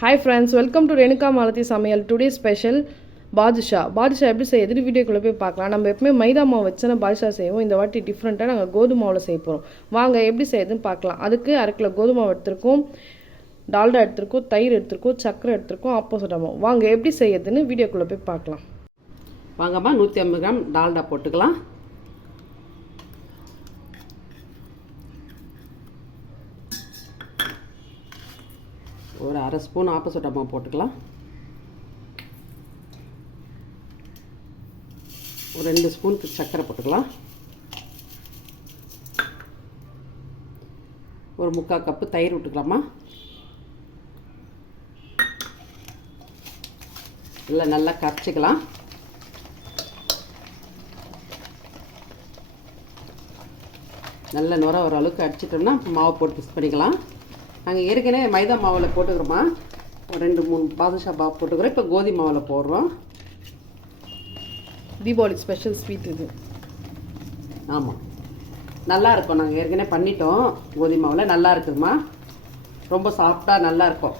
Hi friends, welcome to Renuka Malathi சமையல். Today special பாதுஷா எப்படி செய்யுதுன்னு வீடியோக்குள்ளே போய் பார்க்கலாம். நம்ம எப்பவுமே மைதா மாவு வச்சுனா பாதுஷா செய்வோம். இந்த வாட்டி டிஃப்ரெண்ட்டாக நாங்கள் கோதுமை மாவில் செய்ய போகிறோம். வாங்க எப்படி செய்யுதுன்னு பார்க்கலாம். அதுக்கு 1/2 கிலோ கோதுமை மாவு எடுத்துருக்கோம், டால்டா எடுத்துருக்கோம், தயிர் எடுத்துருக்கோம், சக்கரை எடுத்துருக்கோம், ஆப்போசிட் மாவு. வாங்க எப்படி செய்யுதுன்னு வீடியோக்குள்ளே போய் பார்க்கலாம். வாங்கம்மா 150 கிராம் டால்டா போட்டுக்கலாம். ஒரு 1/2 ஸ்பூன் ஆப்போசிட் மாவு போட்டுக்கலாம். ஒரு 2 ஸ்பூனுக்கு சர்க்கரை போட்டுக்கலாம். ஒரு 3/4 கப்பு தயிர் விட்டுக்கலாமா. இல்லை நல்லா கரைச்சிக்கலாம். நல்ல நுர ஒரு அளவுக்கு அடிச்சிட்டோம்னா மாவு போட்டு மிக்ஸ் பண்ணிக்கலாம். நாங்கள் ஏற்கனவே மைதா மாவில் போட்டுக்கிறோமா, ஒரு 2-3 பாதுஷா மாவு போட்டுக்கிறோம். இப்போ கோதுமை மாவில் போடுறோம். தீபாவளி ஸ்பெஷல் ஸ்வீட் இது. ஆமாம், நல்லா இருக்கும். நாங்கள் ஏற்கனவே பண்ணிட்டோம் கோதுமை மாவில். நல்லா இருக்குதுமா, ரொம்ப சாஃப்டாக நல்லா இருக்கும்.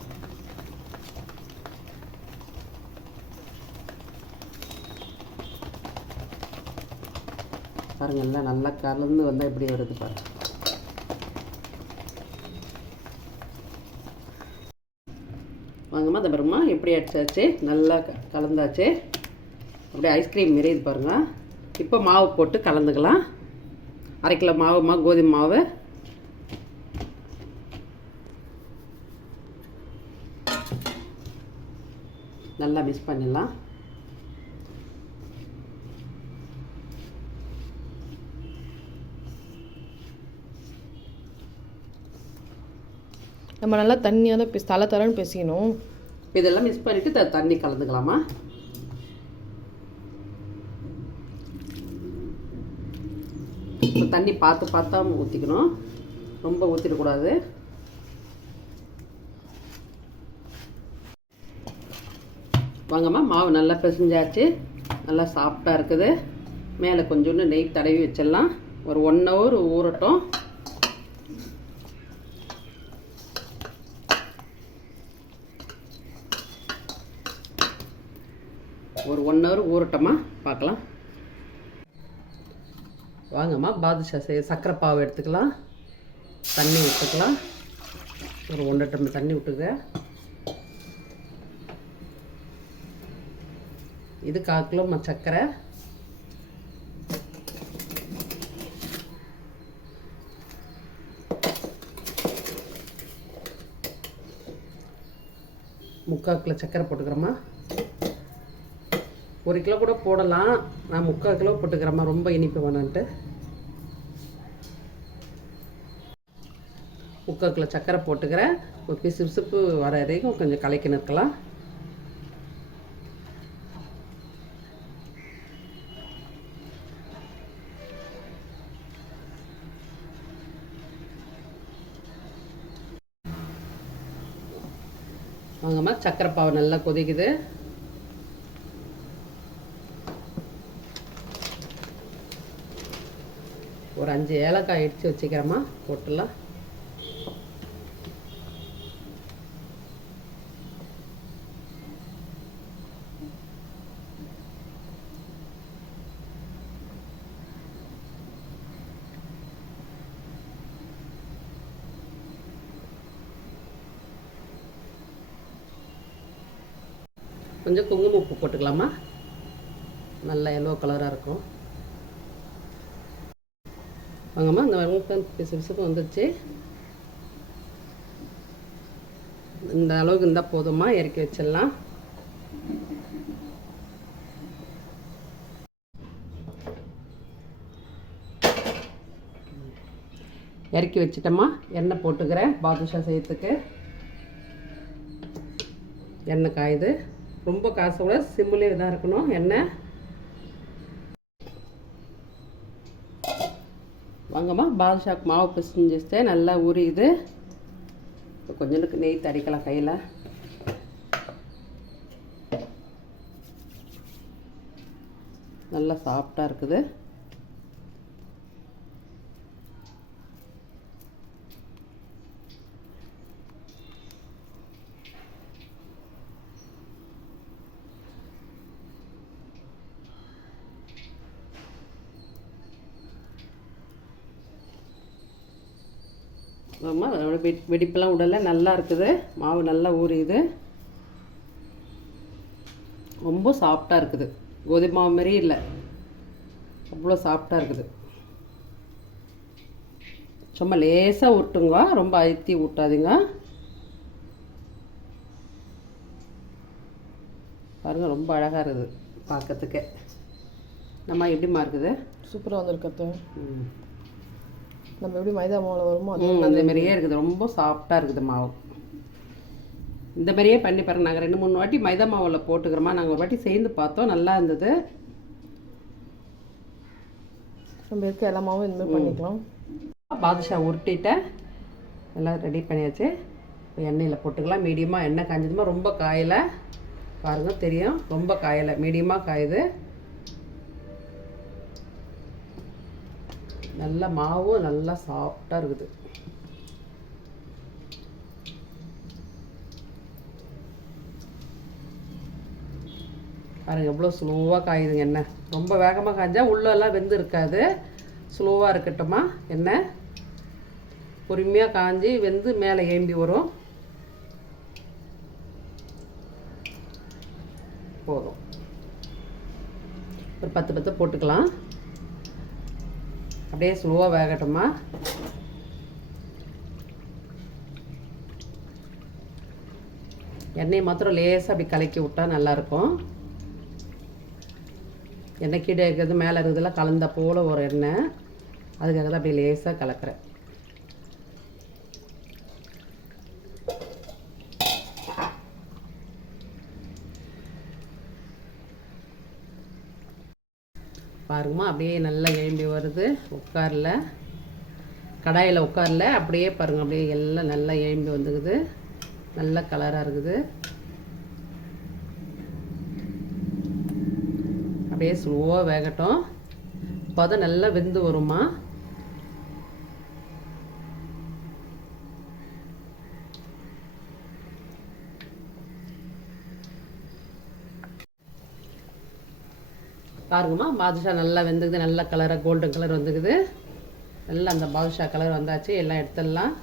பாருங்கள்ல, நல்லா கலந்து வந்தால் எப்படி வருது பாருங்கள். வாங்கம்மா, அந்த பாருங்கம்மா எப்படி அடிச்சாச்சு, நல்லா கலந்தாச்சு. அப்படியே ஐஸ்கிரீம் மாரி இது பாருங்கள். இப்போ மாவு போட்டு கலந்துக்கலாம். 1/2 கிலோ மாவுமா, கோதுமை மாவு. நல்லா மிக்ஸ் பண்ணிடலாம். நம்ம நல்லா தண்ணியாக தான் தரன்னு பேசிக்கணும். இதெல்லாம் மிக்ஸ் பண்ணிவிட்டு தண்ணி கலந்துக்கலாமா. தண்ணி பார்த்து ஊற்றிக்கணும், ரொம்ப ஊற்றிடக்கூடாது. வாங்கம்மா, மாவு நல்லா பிசைஞ்சாச்சு, நல்லா சாஃப்டாக இருக்குது. மேலே கொஞ்சோண்டு நெய் தடவி வச்சிடலாம். ஒரு 1 ஹவர் ஊறட்டும். ஒரு 1 ஹவர் ஊறட்டமா பார்க்கலாம். வாங்கம்மா, பாதுஷா சர்க்கரை பாவு எடுத்துக்கலாம். தண்ணி விட்டுக்கலாம். ஒரு 1.5 டம்ளர் தண்ணி விட்டுக்க. இது 1/4 கிலோ சர்க்கரை. முக்கால் கிலோ சர்க்கரை போட்டுக்கிறோமா. 1 கிலோ கூட போடலாம், நான் 3/4 கிலோ போட்டுக்கிறேம்மா, ரொம்ப இனிப்பு வேணான்ட்டு. 3/4 கிலோ சர்க்கரை போட்டுக்கிறேன். ஒரு பிசுப்பு வர வரைக்கும் கொஞ்சம் கலக்கின்னு இருக்கலாம். வாங்கம்மா, சர்க்கரை பாவு நல்லா கொதிக்குது. ஒரு 5 ஏலக்காய் இடித்து வச்சுக்கிறேம்மா, போட்டுடலாம். கொஞ்சம் குங்குமம் உப்பு போட்டுக்கலாமா, நல்லா எல்லோ கலராக இருக்கும். வாங்கம்மா, இந்த வெங்காயம் பிசுப்பு வந்துடுச்சு. இந்த அளவுக்கு இருந்தால் போதுமா, இறக்கி வச்சிடலாம். இறக்கி வச்சிட்டோமா. எண்ணெய் போட்டுக்கிறேன் பாதுஷா செய்யறதுக்கு. எண்ணெய் காயுது, ரொம்ப காசு கூட சிம்மிலே இதாக இருக்கணும் எண்ணெய். வாங்கம்மா, பாதுஷாக்கு மாவு பிசைஞ்சிச்சு, நல்லா ஊறியுது. இப்போ கொஞ்சோண்டுக்கு நெய் தடிக்கலாம் கையில். நல்லா சாஃப்டாக இருக்குது. ஆமாம் வெடிப்பெல்லாம் விடலை, நல்லா இருக்குது. மாவு நல்லா ஊறியுது. ரொம்ப சாஃப்டாக இருக்குது. கோதுமை மாவு மாரி இல்லை, அவ்வளோ சாஃப்டாக இருக்குது. சும்மா லேசாக விட்டுங்க, ரொம்ப அழுத்தி விட்டாதீங்க. பாருங்கள், ரொம்ப அழகாக இருக்குது பார்க்கறதுக்கே. நம்ம எப்படிமா இருக்குது? சூப்பராக வந்திருக்கத்து. நம்ம எப்படி மைதா மாவில் வருமோ அந்த மாதிரியே இருக்குது. ரொம்ப சாஃப்டாக இருக்குது மாவு. இந்த மாதிரியே பண்ணி பாருங்கள். நாங்கள் 2-3 வாட்டி மைதா மாவில் போட்டுக்கிறோமா. நாங்கள் ஒரு வாட்டி சேர்ந்து பார்த்தோம், நல்லா இருந்தது. நம்ம இருக்க எல்லா மாவும் இந்த மாதிரி பண்ணிக்கலாம். பாதுஷா உருட்டிட்டேன், எல்லாம் ரெடி பண்ணியாச்சு. இப்போ எண்ணெயில் போட்டுக்கலாம். மீடியமாக எண்ணெய் காஞ்சதுமா, ரொம்ப காயலை. பாருங்கள் தெரியும், ரொம்ப காயலை, மீடியமாக காயுது. நல்லா மாவும் நல்லா சாஃப்டாக இருக்குது. பாருங்கள் எவ்வளோ ஸ்லோவாக காயுதுங்க எண்ணெய். ரொம்ப வேகமாக காய்ஞ்சா உள்ளெல்லாம் வெந்து இருக்காது. ஸ்லோவாக இருக்கட்டுமா எண்ணெய். பொறுமையாக காஞ்சி வெந்து மேலே ஏம்பி வரும். போதும். ஒரு 10 போட்டுக்கலாம். அப்படியே ஸ்லோவாக வேகட்டுமா. எண்ணெயை மாத்திரம் லேசாக அப்படி கலக்கி விட்டால் நல்லாயிருக்கும். எண்ணெய் கீழே இருக்கிறது மேலே இருக்கிறதுலாம் கலந்த போல் ஒரு எண்ணெய், அதுக்காக தான் அப்படியே லேசாக கலக்கிறேன். பாருங்கம்மா, அப்படியே நல்லா எழும்பி வருது. உட்காரல, கடாயில் உட்காரல, அப்படியே பாருங்கள், அப்படியே எல்லாம் நல்லா எழும்பி வந்துக்குது. நல்ல கலராக இருக்குது. அப்படியே ஸ்லோவாக வேகட்டும். இப்போ தான் நல்லா வெந்து வருமா. பாருங்கம்மா, பாதுஷா நல்லா வெந்துக்குது. நல்ல கலராக கோல்டன் கலர் வந்துக்குது. நல்லா அந்த பாதுஷா கலர் வந்தாச்சு. எல்லாம் எடுத்துடலாம்.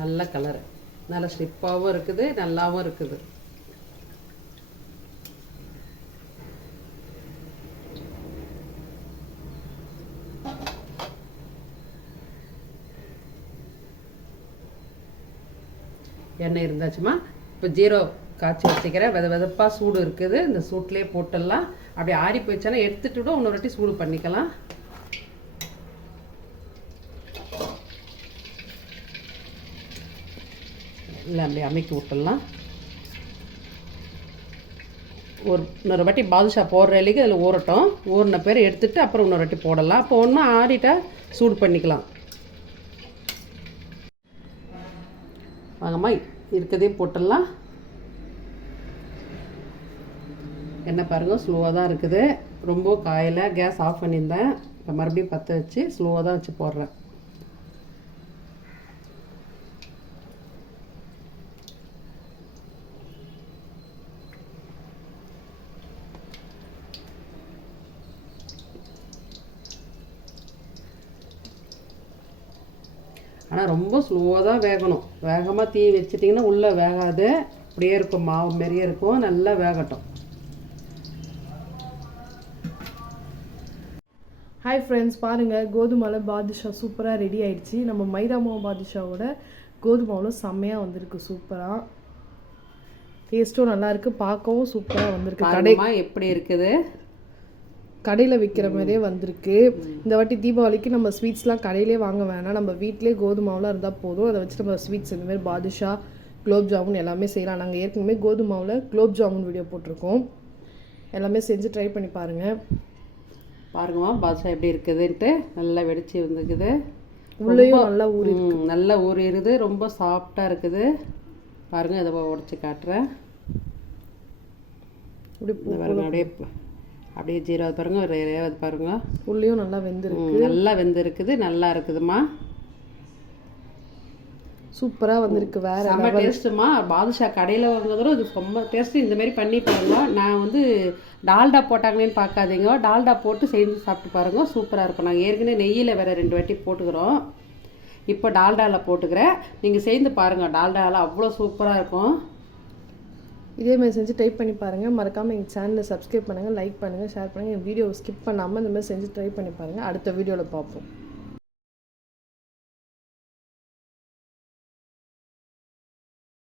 நல்ல கலர், நல்ல ஸ்லிப்பாகவும் இருக்குது, நல்லாவும் இருக்குது. எண்ணெய் இருந்தாச்சுமா. இப்போ ஜீரோ காய்ச்சி வச்சுக்கிறேன். வெதப்பாக சூடு இருக்குது. இந்த சூட்லேயே போட்டுடலாம். அப்படி ஆறி போயிடுச்சுன்னா எடுத்துட்டு விட இன்னொரு வாட்டி சூடு பண்ணிக்கலாம். இல்லை அப்படி அமைக்கி விட்டுடலாம். இன்னொரு வாட்டி பாதுஷா போடுற இலைக்கு அதில் ஊறட்டும். ஊறின பேர் எடுத்துகிட்டு அப்புறம் இன்னொரு வாட்டி போடலாம். அப்போ ஒன்றா ஆறிட்டா சூடு பண்ணிக்கலாம். வாங்கம்மா, இருக்கிறதையும் போட்டுடலாம். எண்ணெய் பாருங்கள், ஸ்லோவாக தான் இருக்குது. ரொம்ப காயில் கேஸ் ஆஃப் பண்ணியிருந்தேன். இப்போ மறுபடியும் பற்ற வச்சு ஸ்லோவாக தான் வச்சு போடுறேன். ஆனால் ரொம்ப ஸ்லோவாக தான் வேகணும். வேகமாக தீ வச்சிட்டிங்கன்னா உள்ளே வேகாது, அப்படியே இருக்கும், மாவு மாரியே இருக்கும். நல்லா வேகட்டும். ஹாய் ஃப்ரெண்ட்ஸ், பாருங்கள் கோதுமாவில் பாதுஷா சூப்பராக ரெடி ஆயிடுச்சு. நம்ம மைதா மாவு பாதுஷாவோட கோதுமாவில் செம்மையாக வந்திருக்கு. சூப்பராக டேஸ்ட்டும் நல்லா இருக்குது, பார்க்கவும் சூப்பராக வந்திருக்கு. கடைமா எப்படி இருக்குது, கடையில் விற்கிற மாதிரியே வந்திருக்கு. இந்த வாட்டி தீபாவளிக்கு நம்ம ஸ்வீட்ஸ்லாம் கடையிலே வாங்க வேணாம், நம்ம வீட்டிலே கோதுமாவெலாம் இருந்தால் போதும். அதை வச்சு நம்ம ஸ்வீட்ஸ் இந்தமாதிரி பாதுஷா, குலோப் ஜாமுன் எல்லாமே செய்யலாம். நாங்கள் ஏற்கனவே கோதுமாவில் குலோப் ஜாமுன் வீடியோ போட்டிருக்கோம். எல்லாமே செஞ்சு ட்ரை பண்ணி பாருங்கள். பாருங்கம்மா, பாதுஷா எப்படி இருக்குதுன்ட்டு. நல்லா வெடிச்சு வந்துக்குது. உள்ளேயும் நல்லா ஊறி நல்லா ஊறிடுது. ரொம்ப சாஃப்டாக இருக்குது. பாருங்கள், இதை உடச்சி காட்டுறேன். அப்படியே அப்படியே ஜீரோ பாருங்க, ரேவது பாருங்க. உள்ளேயும் நல்லா வெந்திருக்கு. நல்லா வெந்திருக்குது, நல்லா இருக்குதுமா. சூப்பராக வந்திருக்கு வேற செம்ம டேஸ்ட்டுமா. பாதுஷா கடையில் வாங்குறதோட இது செம்ம டேஸ்ட்டு. இந்த மாதிரி பண்ணி பாருங்க. நான் வந்து டால்டா போட்டாங்களேன்னு பார்க்காதீங்க, டால்டா போட்டு செஞ்சு சாப்பிட்டு பாருங்க, சூப்பராக இருக்கும். நாங்கள் ஏற்கனவே நெய்யில் வேறு 2 வாட்டி போட்டுக்கிறோம், இப்போ டால்டாவில் போட்டுக்கிறேன். நீங்கள் செய்து பாருங்கள், டால்டாவில் அவ்வளோ சூப்பராக இருக்கும். இதே மாதிரி செஞ்சு ட்ரை பண்ணி பாருங்கள். மறக்காமல் எங்கள் சேனலை சப்ஸ்கிரைப் பண்ணுங்கள், லைக் பண்ணுங்கள், ஷேர் பண்ணுங்கள். என் வீடியோவை ஸ்கிப் பண்ணாமல் இந்த மாதிரி செஞ்சு ட்ரை பண்ணி பாருங்கள். அடுத்த வீடியோவில் பார்ப்போம்.